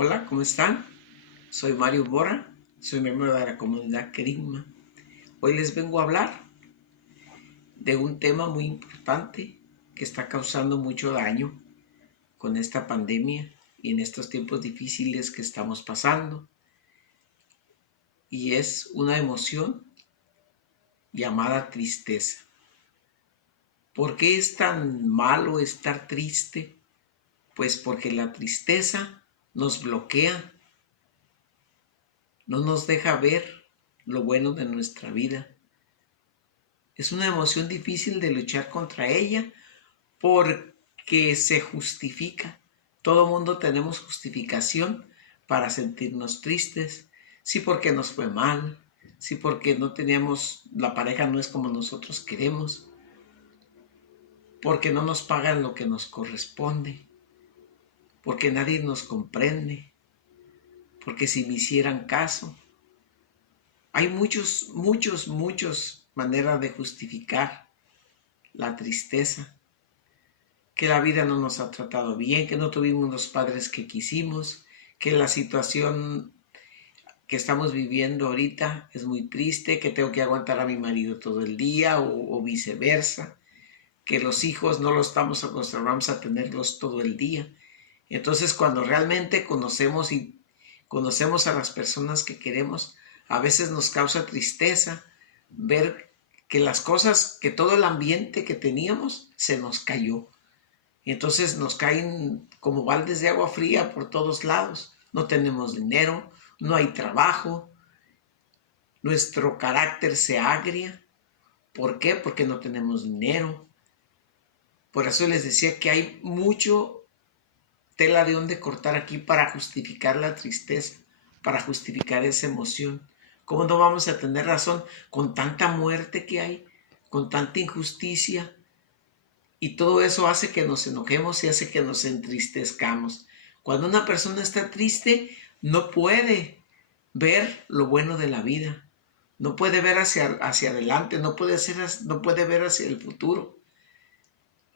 Hola, ¿cómo están? Soy Mario Bora, soy miembro de la comunidad Kerigma. Hoy les vengo a hablar de un tema muy importante que está causando mucho daño con esta pandemia y en estos tiempos difíciles que estamos pasando. Y es una emoción llamada tristeza. ¿Por qué es tan malo estar triste? Pues porque la tristeza nos bloquea, no nos deja ver lo bueno de nuestra vida. Es una emoción difícil de luchar contra ella porque se justifica. Todo mundo tenemos justificación para sentirnos tristes. Sí, porque nos fue mal. Sí, porque no teníamos, la pareja no es como nosotros queremos. Porque no nos pagan lo que nos corresponde. Porque nadie nos comprende. Porque si me hicieran caso. Hay muchas maneras de justificar la tristeza. Que la vida no nos ha tratado bien, que no tuvimos los padres que quisimos, que la situación que estamos viviendo ahorita es muy triste, que tengo que aguantar a mi marido todo el día o viceversa, que los hijos no los estamos acostumbrados a tenerlos todo el día. Entonces, cuando realmente conocemos a las personas que queremos, a veces nos causa tristeza ver que las cosas, que todo el ambiente que teníamos se nos cayó. Y entonces nos caen como baldes de agua fría por todos lados. No tenemos dinero, no hay trabajo, nuestro carácter se agria. ¿Por qué? Porque no tenemos dinero. Por eso les decía que hay mucho tela de donde cortar aquí para justificar la tristeza, para justificar esa emoción. ¿Cómo no vamos a tener razón con tanta muerte que hay, con tanta injusticia? Y todo eso hace que nos enojemos y hace que nos entristezcamos. Cuando una persona está triste, no puede ver lo bueno de la vida. No puede ver hacia adelante, no puede ver hacia el futuro.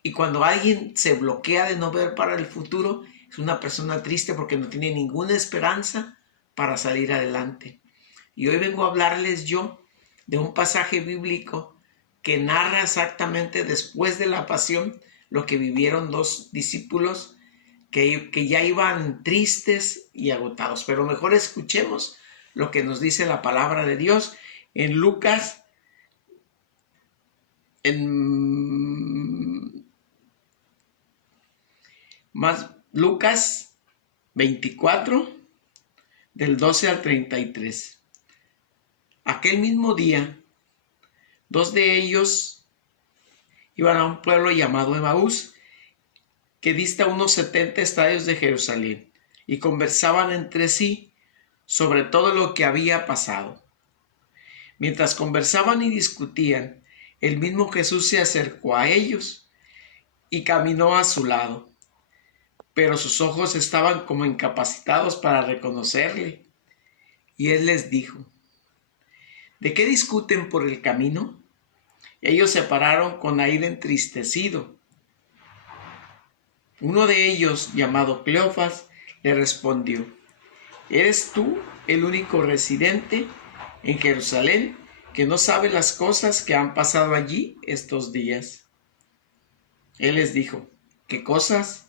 Y cuando alguien se bloquea de no ver para el futuro, es una persona triste porque no tiene ninguna esperanza para salir adelante. Y hoy vengo a hablarles yo de un pasaje bíblico que narra exactamente después de la pasión lo que vivieron los discípulos que ya iban tristes y agotados. Pero mejor escuchemos lo que nos dice la palabra de Dios en Lucas, Lucas 24, del 12 al 33. Aquel mismo día, dos de ellos iban a un pueblo llamado Emaús, que dista unos 70 estadios de Jerusalén, y conversaban entre sí sobre todo lo que había pasado. Mientras conversaban y discutían, el mismo Jesús se acercó a ellos y caminó a su lado, pero sus ojos estaban como incapacitados para reconocerle. Y él les dijo: ¿de qué discuten por el camino? Ellos se pararon con aire entristecido. Uno de ellos, llamado Cleofas, le respondió: ¿eres tú el único residente en Jerusalén que no sabe las cosas que han pasado allí estos días? Él les dijo: ¿qué cosas?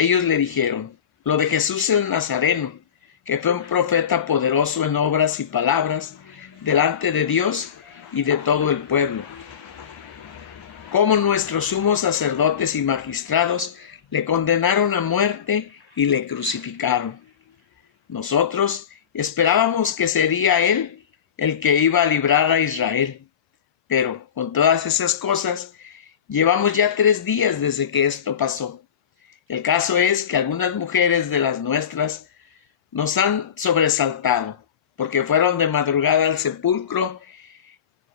Ellos le dijeron: lo de Jesús el Nazareno, que fue un profeta poderoso en obras y palabras delante de Dios y de todo el pueblo. Cómo nuestros sumos sacerdotes y magistrados le condenaron a muerte y le crucificaron. Nosotros esperábamos que sería él el que iba a librar a Israel. Pero con todas esas cosas, llevamos ya 3 días desde que esto pasó. El caso es que algunas mujeres de las nuestras nos han sobresaltado, porque fueron de madrugada al sepulcro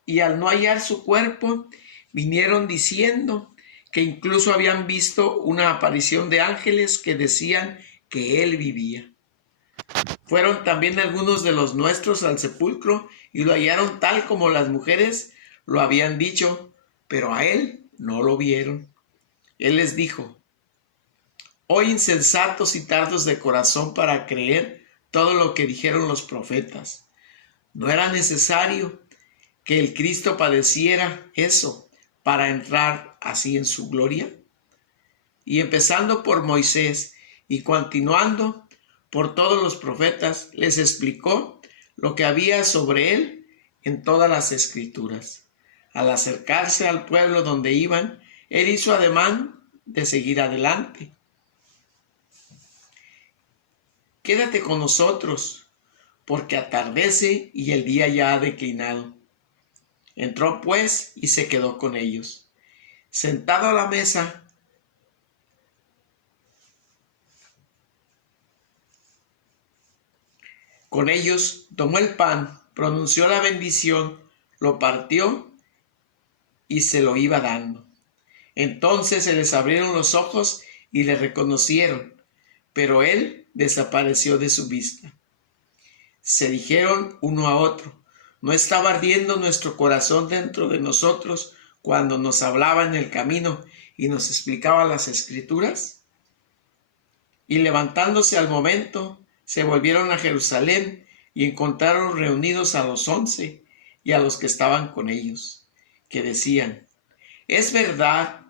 y al no hallar su cuerpo, vinieron diciendo que incluso habían visto una aparición de ángeles que decían que él vivía. Fueron también algunos de los nuestros al sepulcro y lo hallaron tal como las mujeres lo habían dicho, pero a él no lo vieron. Él les dijo: oh insensatos y tardos de corazón para creer todo lo que dijeron los profetas. ¿No era necesario que el Cristo padeciera eso para entrar así en su gloria? Y empezando por Moisés y continuando por todos los profetas, les explicó lo que había sobre él en todas las escrituras. Al acercarse al pueblo donde iban, él hizo ademán de seguir adelante. Quédate con nosotros, porque atardece y el día ya ha declinado. Entró pues y se quedó con ellos. Sentado a la mesa, con ellos, tomó el pan, pronunció la bendición, lo partió y se lo iba dando. Entonces se les abrieron los ojos y le reconocieron, pero él desapareció de su vista. Se dijeron uno a otro: ¿no estaba ardiendo nuestro corazón dentro de nosotros cuando nos hablaba en el camino y nos explicaba las Escrituras? Y levantándose al momento, se volvieron a Jerusalén y encontraron reunidos a los 11 y a los que estaban con ellos, que decían: es verdad,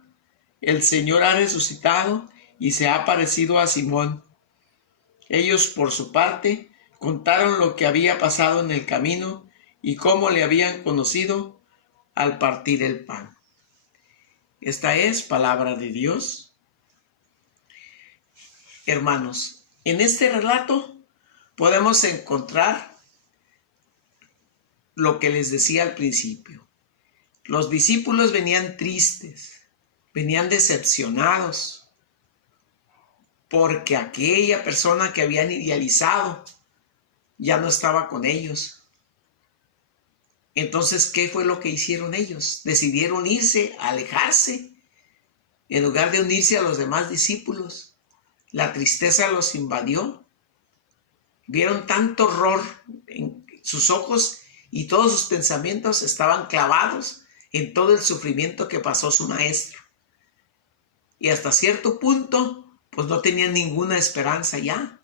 el Señor ha resucitado y se ha aparecido a Simón. Ellos, por su parte, contaron lo que había pasado en el camino y cómo le habían conocido al partir el pan. Esta es palabra de Dios. Hermanos, en este relato podemos encontrar lo que les decía al principio. Los discípulos venían tristes, venían decepcionados, porque aquella persona que habían idealizado ya no estaba con ellos. Entonces, ¿qué fue lo que hicieron ellos? Decidieron irse, alejarse, en lugar de unirse a los demás discípulos. La tristeza los invadió. Vieron tanto horror en sus ojos y todos sus pensamientos estaban clavados en todo el sufrimiento que pasó su maestro. Y hasta cierto punto, pues no tenían ninguna esperanza ya.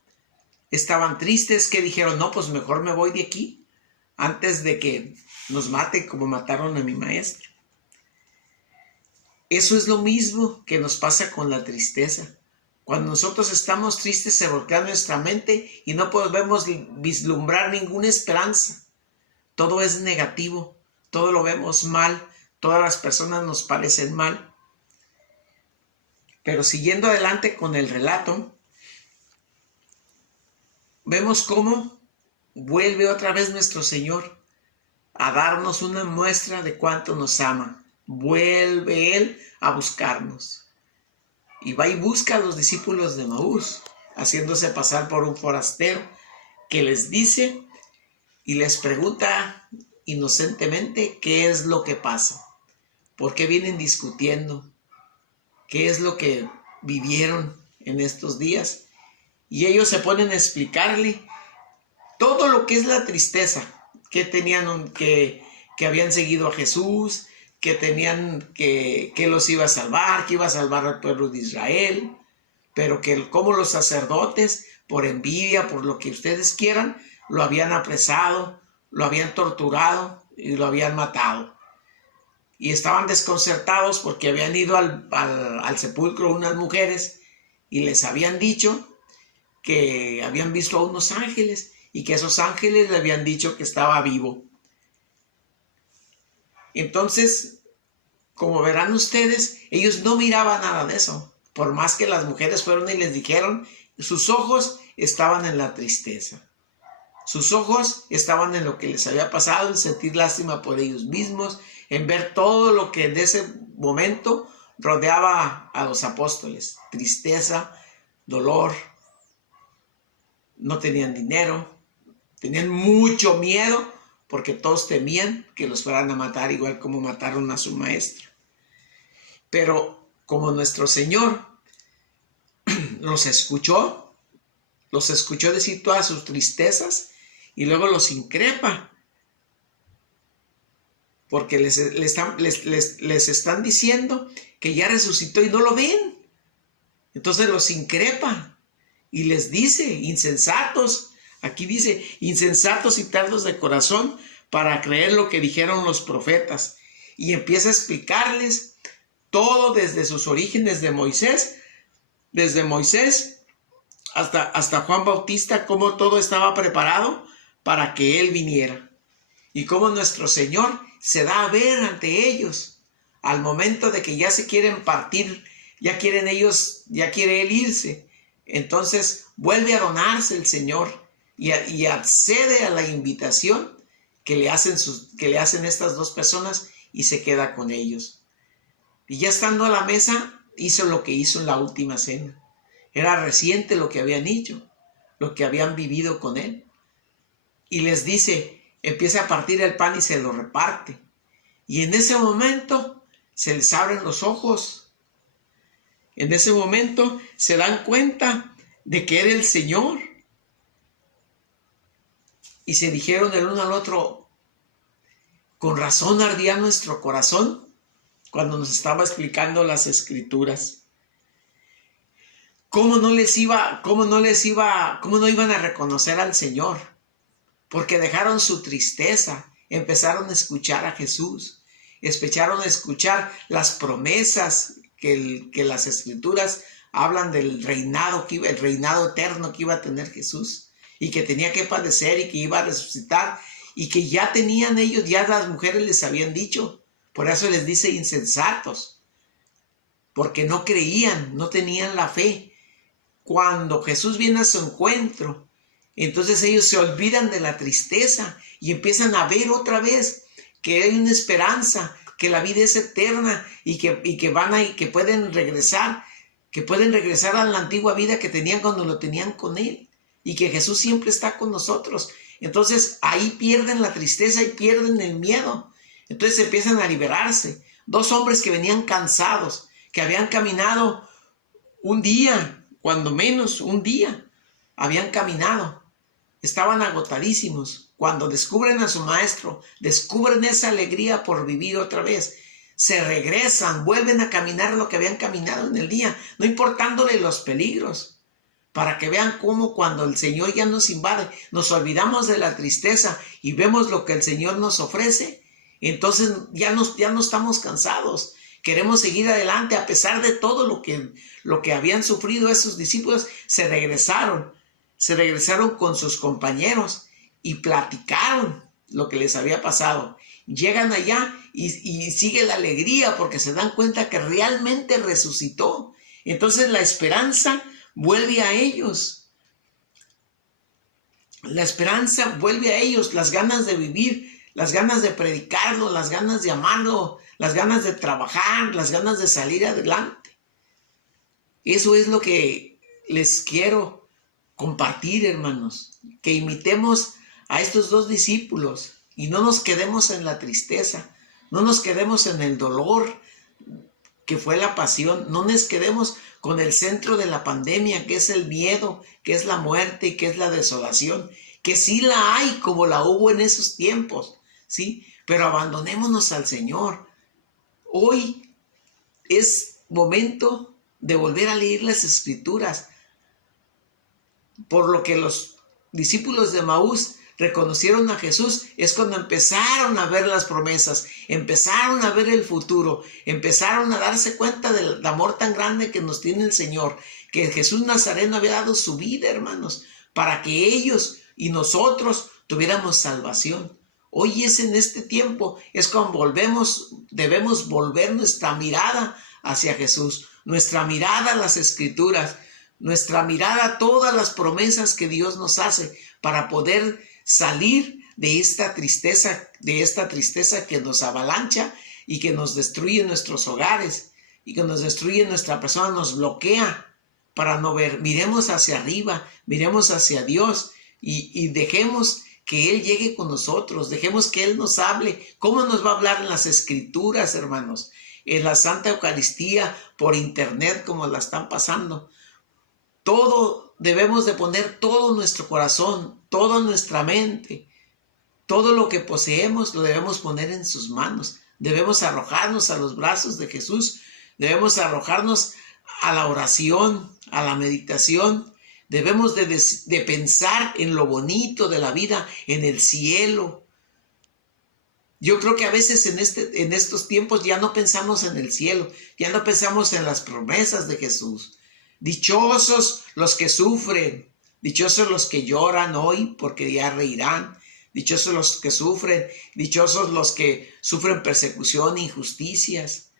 Estaban tristes, que dijeron: no, pues mejor me voy de aquí antes de que nos maten como mataron a mi maestro. Eso es lo mismo que nos pasa con la tristeza. Cuando nosotros estamos tristes, se voltea nuestra mente y no podemos vislumbrar ninguna esperanza. Todo es negativo, todo lo vemos mal, todas las personas nos parecen mal. Pero siguiendo adelante con el relato, vemos cómo vuelve otra vez nuestro Señor a darnos una muestra de cuánto nos ama. Vuelve Él a buscarnos. Y va y busca a los discípulos de Emaús, haciéndose pasar por un forastero, que les dice y les pregunta inocentemente qué es lo que pasa, por qué vienen discutiendo, qué es lo que vivieron en estos días. Y ellos se ponen a explicarle todo lo que es la tristeza, que tenían, que habían seguido a Jesús, que tenían que los iba a salvar, que iba a salvar al pueblo de Israel, pero que como los sacerdotes, por envidia, por lo que ustedes quieran, lo habían apresado, lo habían torturado y lo habían matado. Y estaban desconcertados porque habían ido al sepulcro unas mujeres y les habían dicho que habían visto a unos ángeles y que esos ángeles le habían dicho que estaba vivo. Entonces, como verán ustedes, ellos no miraban nada de eso. Por más que las mujeres fueron y les dijeron, sus ojos estaban en la tristeza. Sus ojos estaban en lo que les había pasado, en sentir lástima por ellos mismos, en ver todo lo que en ese momento rodeaba a los apóstoles. Tristeza, dolor, no tenían dinero, tenían mucho miedo porque todos temían que los fueran a matar, igual como mataron a su maestro. Pero como nuestro Señor los escuchó decir todas sus tristezas y luego los increpa, porque les están diciendo que ya resucitó y no lo ven. Entonces los increpa y les dice, insensatos, aquí dice, insensatos y tardos de corazón para creer lo que dijeron los profetas. Y empieza a explicarles todo desde sus orígenes de Moisés, desde Moisés hasta Juan Bautista, cómo todo estaba preparado para que él viniera. Y cómo nuestro Señor se da a ver ante ellos al momento de que ya se quieren partir, ya quiere él irse. Entonces vuelve a donarse el Señor y accede a la invitación que le hacen estas dos personas y se queda con ellos. Y ya estando a la mesa, hizo lo que hizo en la última cena. Era reciente lo que habían hecho, lo que habían vivido con él. Y les dice, empieza a partir el pan y se lo reparte. Y en ese momento se les abren los ojos. En ese momento se dan cuenta de que era el Señor. Y se dijeron el uno al otro, con razón ardía nuestro corazón cuando nos estaba explicando las Escrituras. ¿Cómo no iban a reconocer al Señor? Porque dejaron su tristeza, empezaron a escuchar a Jesús, empezaron a escuchar las promesas que las Escrituras hablan del reinado, el reinado eterno que iba a tener Jesús y que tenía que padecer y que iba a resucitar y que ya tenían ellos, ya las mujeres les habían dicho. Por eso les dice insensatos, porque no creían, no tenían la fe. Cuando Jesús viene a su encuentro, entonces ellos se olvidan de la tristeza y empiezan a ver otra vez que hay una esperanza, que la vida es eterna y que pueden regresar a la antigua vida que tenían cuando lo tenían con él y que Jesús siempre está con nosotros. Entonces ahí pierden la tristeza y pierden el miedo. Entonces empiezan a liberarse. Dos hombres que venían cansados, que habían caminado un día, cuando menos un día, habían caminado. Estaban agotadísimos. Cuando descubren a su maestro, descubren esa alegría por vivir otra vez. Se regresan, vuelven a caminar lo que habían caminado en el día, no importándole los peligros. Para que vean cómo cuando el Señor ya nos invade, nos olvidamos de la tristeza y vemos lo que el Señor nos ofrece. Entonces ya no estamos cansados. Queremos seguir adelante a pesar de todo lo que habían sufrido esos discípulos. Se regresaron con sus compañeros y platicaron lo que les había pasado. Llegan allá y sigue la alegría porque se dan cuenta que realmente resucitó. Entonces la esperanza vuelve a ellos. La esperanza vuelve a ellos, las ganas de vivir, las ganas de predicarlo, las ganas de amarlo, las ganas de trabajar, las ganas de salir adelante. Eso es lo que les quiero compartir, hermanos, que imitemos a estos dos discípulos y no nos quedemos en la tristeza, no nos quedemos en el dolor que fue la pasión, no nos quedemos con el centro de la pandemia, que es el miedo, que es la muerte y que es la desolación, que sí la hay como la hubo en esos tiempos, ¿sí? Pero abandonémonos al Señor. Hoy es momento de volver a leer las Escrituras, por lo que los discípulos de Emaús reconocieron a Jesús, es cuando empezaron a ver las promesas, empezaron a ver el futuro, empezaron a darse cuenta del amor tan grande que nos tiene el Señor, que Jesús Nazareno había dado su vida, hermanos, para que ellos y nosotros tuviéramos salvación. Hoy es en este tiempo, es cuando debemos volver nuestra mirada hacia Jesús, nuestra mirada a las Escrituras, nuestra mirada a todas las promesas que Dios nos hace para poder salir de esta tristeza que nos avalancha y que nos destruye nuestros hogares y que nos destruye nuestra persona, nos bloquea para no ver. Miremos hacia arriba, miremos hacia Dios y dejemos que Él llegue con nosotros, dejemos que Él nos hable. ¿Cómo nos va a hablar en las Escrituras, hermanos? En la Santa Eucaristía, por internet, como la están pasando. Debemos de poner todo nuestro corazón, toda nuestra mente, todo lo que poseemos lo debemos poner en sus manos. Debemos arrojarnos a los brazos de Jesús, debemos arrojarnos a la oración, a la meditación. Debemos de pensar en lo bonito de la vida, en el cielo. Yo creo que a veces en estos tiempos ya no pensamos en el cielo, ya no pensamos en las promesas de Jesús. Dichosos los que sufren, dichosos los que lloran hoy porque ya reirán, dichosos los que sufren, dichosos los que sufren persecución e injusticias.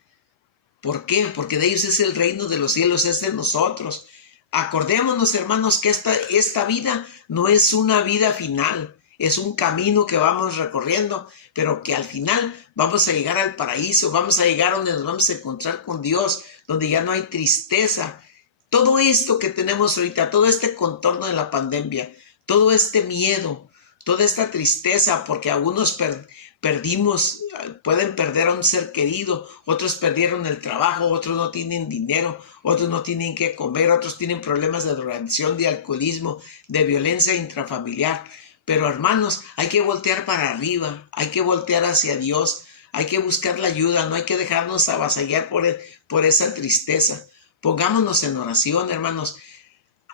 ¿Por qué? Porque de ellos es el reino de los cielos, es de nosotros. Acordémonos, hermanos, que esta vida no es una vida final, es un camino que vamos recorriendo, pero que al final vamos a llegar al paraíso, vamos a llegar donde nos vamos a encontrar con Dios, donde ya no hay tristeza. Todo esto que tenemos ahorita, todo este contorno de la pandemia, todo este miedo, toda esta tristeza, porque algunos pueden perder a un ser querido, otros perdieron el trabajo, otros no tienen dinero, otros no tienen qué comer, otros tienen problemas de drogadicción, de alcoholismo, de violencia intrafamiliar. Pero hermanos, hay que voltear para arriba, hay que voltear hacia Dios, hay que buscar la ayuda, no hay que dejarnos avasallar por esa tristeza. Pongámonos en oración, hermanos.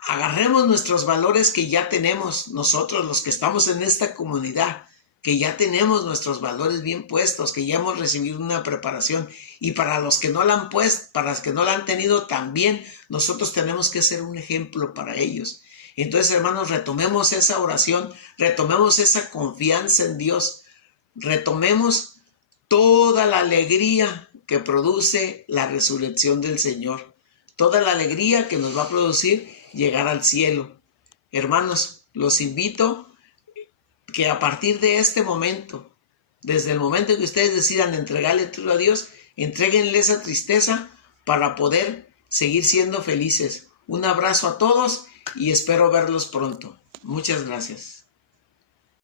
Agarremos nuestros valores que ya tenemos nosotros, los que estamos en esta comunidad, que ya tenemos nuestros valores bien puestos, que ya hemos recibido una preparación, y para los que no la han puesto, para los que no la han tenido también, nosotros tenemos que ser un ejemplo para ellos. Entonces, hermanos, retomemos esa oración, retomemos esa confianza en Dios, retomemos toda la alegría que produce la resurrección del Señor, toda la alegría que nos va a producir llegar al cielo. Hermanos, los invito que a partir de este momento, desde el momento en que ustedes decidan entregarle todo a Dios, entréguenle esa tristeza para poder seguir siendo felices. Un abrazo a todos y espero verlos pronto. Muchas gracias.